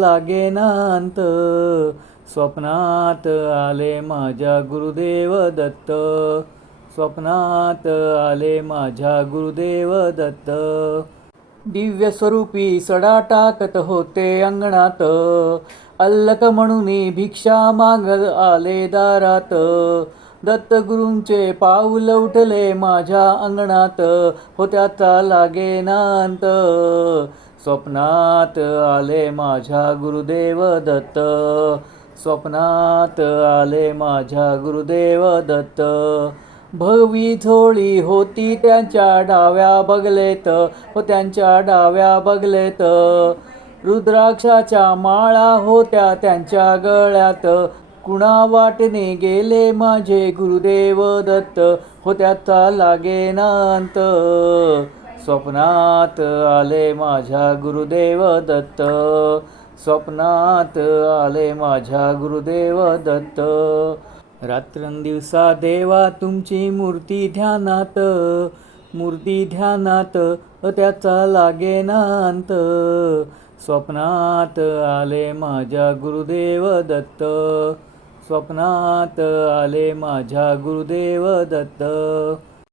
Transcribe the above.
लागेनांत. स्वप्नात आले माझ्या गुरुदेव दत्त. स्वप्नात आले माझ्या गुरुदेव दत्त. दिव्य स्वरूपी सडा टाकत होते अंगणात. अल्लक म्हणून भिक्षा मागत आले दारात. दत्तगुरूंचे पाऊल उठले माझ्या अंगणात. त्याचा लागेनांत. स्वप्नात आले माझ्या गुरुदेव दत्त. स्वप्नात आले माझ्या गुरुदेव दत्त. भगवी झोळी होती त्यांच्या डाव्या बगलेत. त्यांच्या डाव्या बगलेत. रुद्राक्षाच्या माळा होत्या त्यांच्या गळ्यात. कुणा वाटणे गेले माझे गुरुदेव दत्त. त्याचा लागेनांत. स्वप्नात आले माझ्या गुरुदेव दत्त. स्वप्नात आले माझ्या गुरुदेव दत्त. रात्रंदिवसा देवा तुमची मूर्ती ध्यानात. मूर्ती ध्यानात त्याचा लागेनांत. स्वप्नात आले माझ्या गुरुदेव दत्त. स्वप्नात आले माझ्या गुरुदेव दत्त.